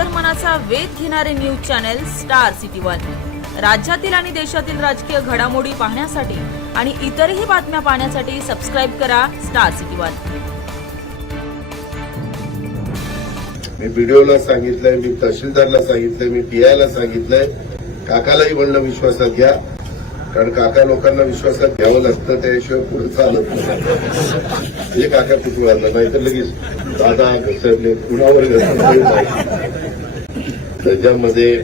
अंतर्मनाचा वेध घेणारे news channel Star City one. राज्यातील आणि देशातील राजकीय घडामोडी पाहण्यासाठी आणि इतरही बातम्या पाहण्यासाठी सबस्क्राईब करा स्टार सिटी वन. मी बीडीओला सांगितलंय मी तहसीलदारला सांगितलंय मी पीआयला सांगितलंय. काकालाही म्हणणं विश्वासात घ्या. कारण काका लोकांना विश्वासात घ्यावं लागतं त्याशिवाय पुढे चालत नाही. म्हणजे काका कुठे नाहीतर लगेच दादा घसरले कुणावर घसरले त्याच्यामध्ये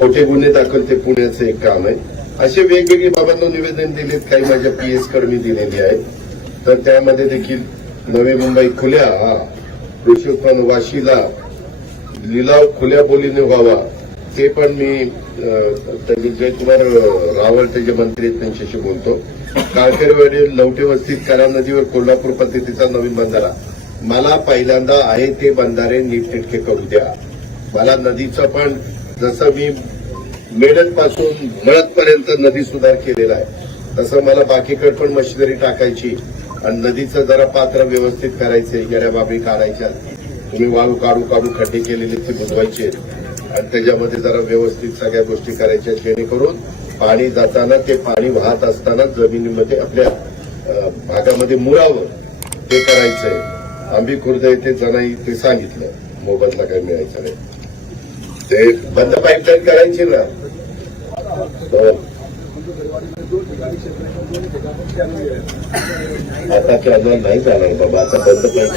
खोटे गुन्हे दाखल ते पुण्याचं एक काम आहे. असे वेगवेगळी बाबांना निवेदन दिलेत काही माझ्या पी एस मी दिलेली आहेत. तर त्यामध्ये देखील नवी मुंबई खुल्या कृषी उत्पन्न वाशीला लिलाव खुल्या बोलीने व्हावा. ते पण मी त्याचे जयकुमार रावळ त्याचे मंत्री आहेत त्यांच्याशी बोलतो. काळकरवाडी लवटे वस्तीत करा नदीवर कोल्हापूर पद्धतीचा नवीन बंधारा मला पहिल्यांदा आहे ते बंधारे नीटनेटके करू द्या. मला नदीचं पण जसं मी मेडत पासून मळतपर्यंत नदी सुधार केलेला आहे तसं मला बाकीकडे पण मशिनरी टाकायची आणि नदीचं जरा पात्र व्यवस्थित करायचे येण्या बाबी काढायच्या. तुम्ही वाळू काढू काढू खड्डे केलेले ते बुजवायचे. आणि त्याच्यामध्ये जरा व्यवस्थित सगळ्या गोष्टी करायच्या जेणेकरून पाणी जाताना ते पाणी वाहत असताना जमिनीमध्ये आपल्या भागामध्ये मुरावं ते करायचंय. आंबी खुर्द येथे जणाई ते सांगितलं. मोबदला काय मिळायचा नाही. ते बंद पाईपलाईन करायची ना. हो. आता कॅनल नाही झालाय बाबा. आता बंद पाईप